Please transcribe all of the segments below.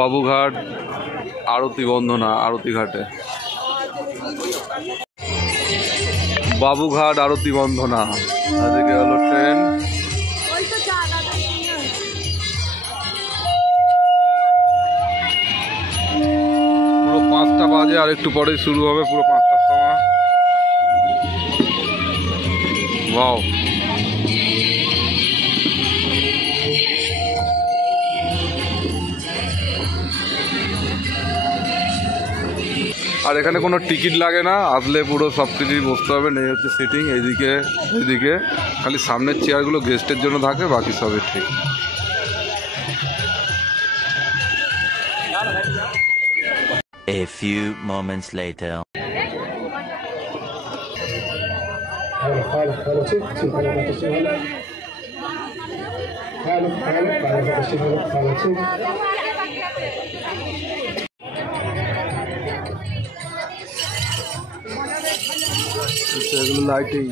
বাবুঘাট আরতি বন্দনা আরতি ঘাটে বাবুঘাট আরতি বন্দনা এদিকে হলো ট্রেন। পুরো 5টা বাজে আর একটু পরেই শুরু হবে, পুরো 5টার সময়। ওয়াও, আর এখানে কোনো টিকিট লাগে না, আসলে পুরো সব কিছুই বসতে হবে। নেই হচ্ছে সিটিং, এইদিকে খালি সামনের চেয়ারগুলো গেস্টের জন্য থাকে, বাকি সবই ঠিক। A few moments later. এগুলো লাইটিং।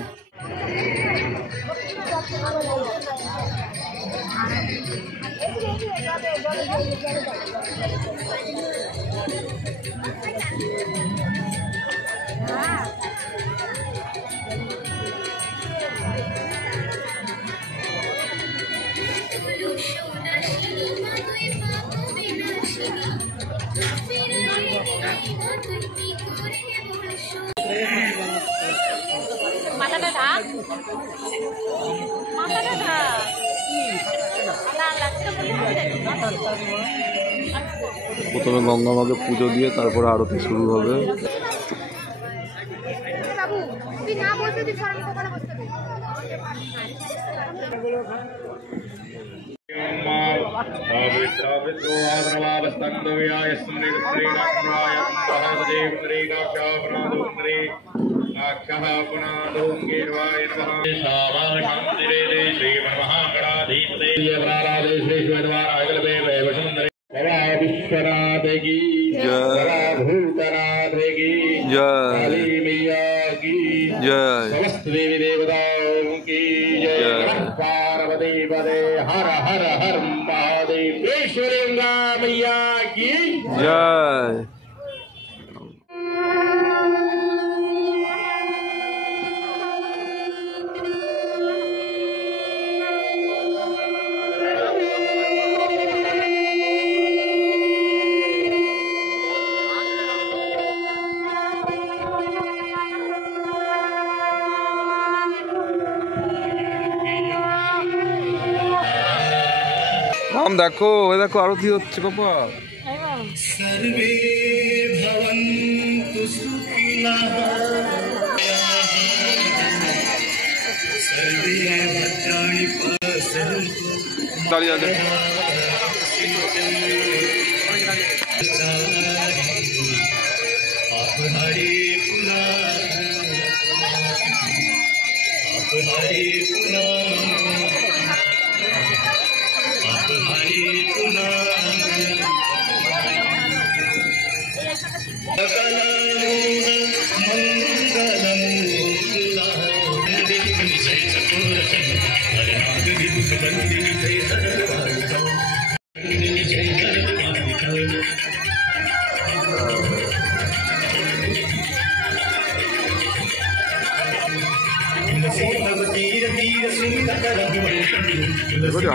প্রথমে গঙ্গা মাকে পুজো দিয়ে তারপরে আরতি শুরু হবে। विश्वनाथ की जय, भूतनाथ की जय, काली मैया की जय, समस्त देवी देवताओं की जय, पार्वती पदे हर हर हर महादेव, ईश्वरंगा मैया की जय। हम देखो आरती होच्छे बाबा। सर्वे भवन्तु सुखिनः सर्वे भद्राणि पश्यन्तु। ताली आ जाए। आप हरे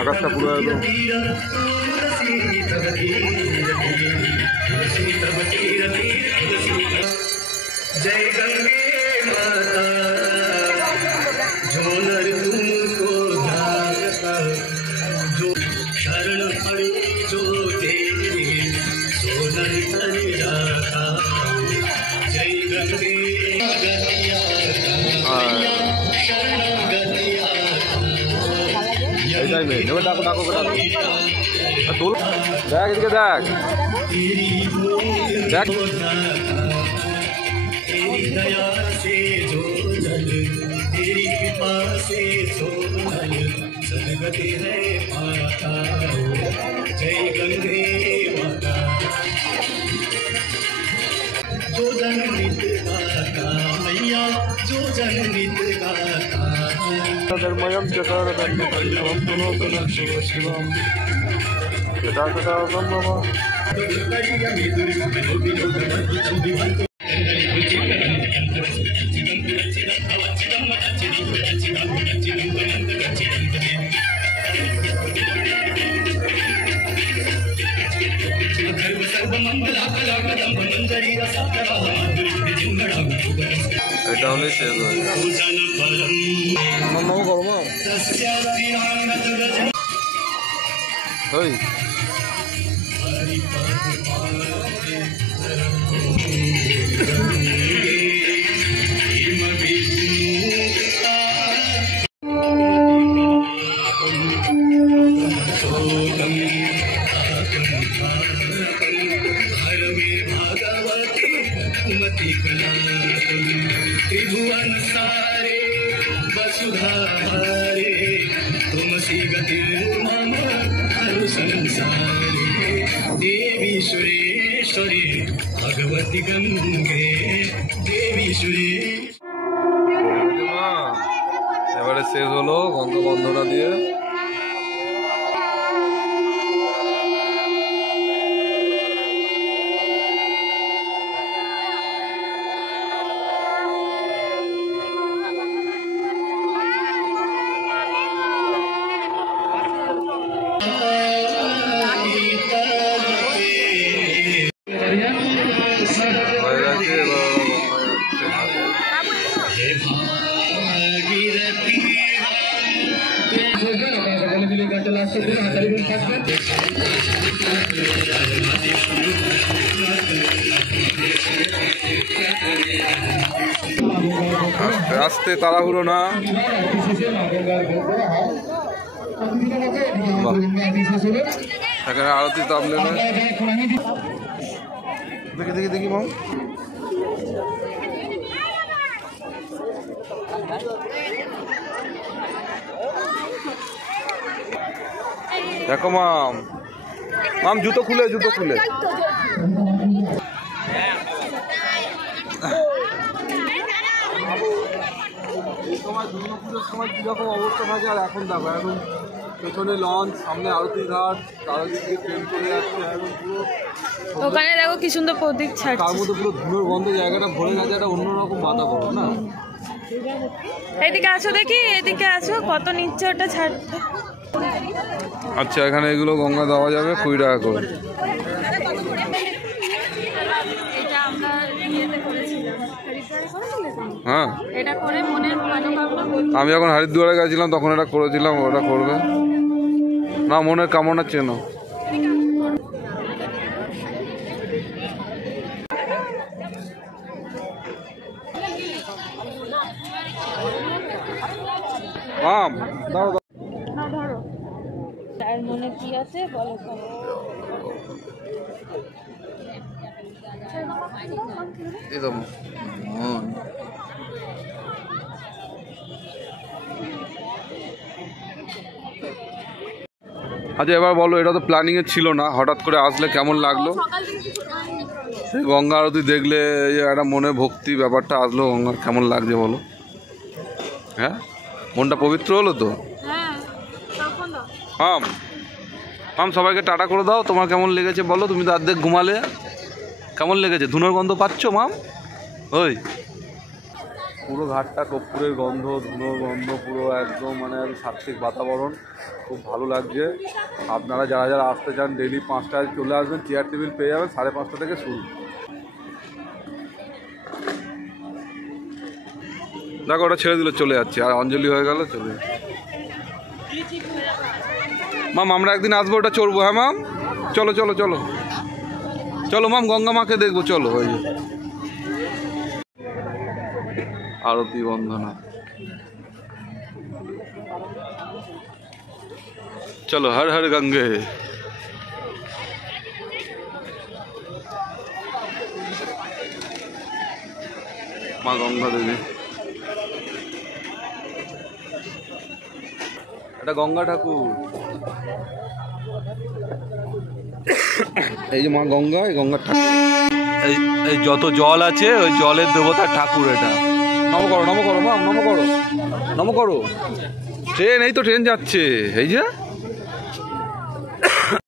आकाशটা পুরো একদম जय गंगे माता जो नर तुमको जागता, जो शरण पड़े जो तेरे सो नर तर जाता। जय गंगे गतिया शरण गतिया ডাকো ডাকো তোল দেখ এদিকে দেখ দেখ। तेरी दया से जो जल, तेरी कृपा से जो जल, सदगति है पाता। जय गंगे माता जो जन नित गाता, मैया जो जन नित गाता। धर्मयं चकार शिवम এটা বাবা এটা হলে শেষ হয়ে আমার নাম করো মা ওই त्रिभुवन सारे वसुधारे तुमसी गति मम हरु संसारे देवी सुरेश्वरी भगवती गंगे देवी सुरेश এবারে শেষ হলো গঙ্গা বন্দনা দিয়ে আস্তে তাড়াহুড়ো না এখানে আরতি তাপ নেবে দেখি দেখি দেখি মাম দেখো মাম মাম জুতো খুলে দুর্গাপুজোর সময় কীরকম অবস্থা থাকে আর এখন দেখো এখন পেছনে লঞ্চ সামনে আরতি ঘাট তারাদিকে ট্রেন চলে যাচ্ছে এখন পুরো ওখানে দেখো কি সুন্দর প্রদীপ ছাড়ছে তার মধ্যে পুরো ধুলোর গন্ধ জায়গাটা ভরে গেছে একটা অন্যরকম বাতাবরণ না এদিকে আসো দেখি এদিকে আসো কত নিচ্ছে ওটা ছাড়তে আচ্ছা এখানে এগুলো গঙ্গা দেওয়া যাবে 20 টাকা করে এটা আমরা ইয়েতে করেছিলাম হ্যাঁ এটা করে মনের মনোকামনা আমি যখন হরিদ্বারে গেছিলাম তখন এটা করেছিলাম ওটা করবে না মনের কামনা চেনো মাম দাও দাও না ধরো তার মনে কি আছে বলো এই তো মন আচ্ছা এবার বলো এটা তো প্ল্যানিং এ ছিল না হঠাৎ করে আসলে কেমন লাগলো সেই গঙ্গা আরতি দেখলে এই যে একটা মনে ভক্তি ব্যাপারটা আসলো গঙ্গার কেমন লাগছে বলো হ্যাঁ মনটা পবিত্র হলো তো মাম মাম সবাইকে টাটা করে দাও তোমার কেমন লেগেছে বলো তুমি তো অর্ধেক ঘুমালে কেমন লেগেছে ধুনোর গন্ধ পাচ্ছ মাম ওই পুরো ঘাটটা কর্পূরের গন্ধ ধুনোর গন্ধ পুরো একদম মানে সাত্ত্বিক বাতাবরণ খুব ভালো লাগছে আপনারা যারা যারা আসতে চান ডেলি 5টায় চলে আসবেন চেয়ার টেবিল পেয়ে যাবেন 5:30 থেকে শুরু দেখো ওটা ছেড়ে দিলে চলে যাচ্ছে আর অঞ্জলি হয়ে গেল চলে মাম আমরা একদিন আসবো ওটা চড়বো হ্যাঁ মাম চলো চলো চলো চলো মাম গঙ্গা মাকে দেখবো চলো ওই যে আরতি বন্দনা চলো হর হর গঙ্গে মা গঙ্গা দেবী এটা গঙ্গা ঠাকুর এই যে মা গঙ্গা এই গঙ্গার ঠাকুর এই যত জল আছে ওই জলের দেবতার ঠাকুর এটা নম করো মা নম করো ট্রেন এই তো ট্রেন যাচ্ছে এই যে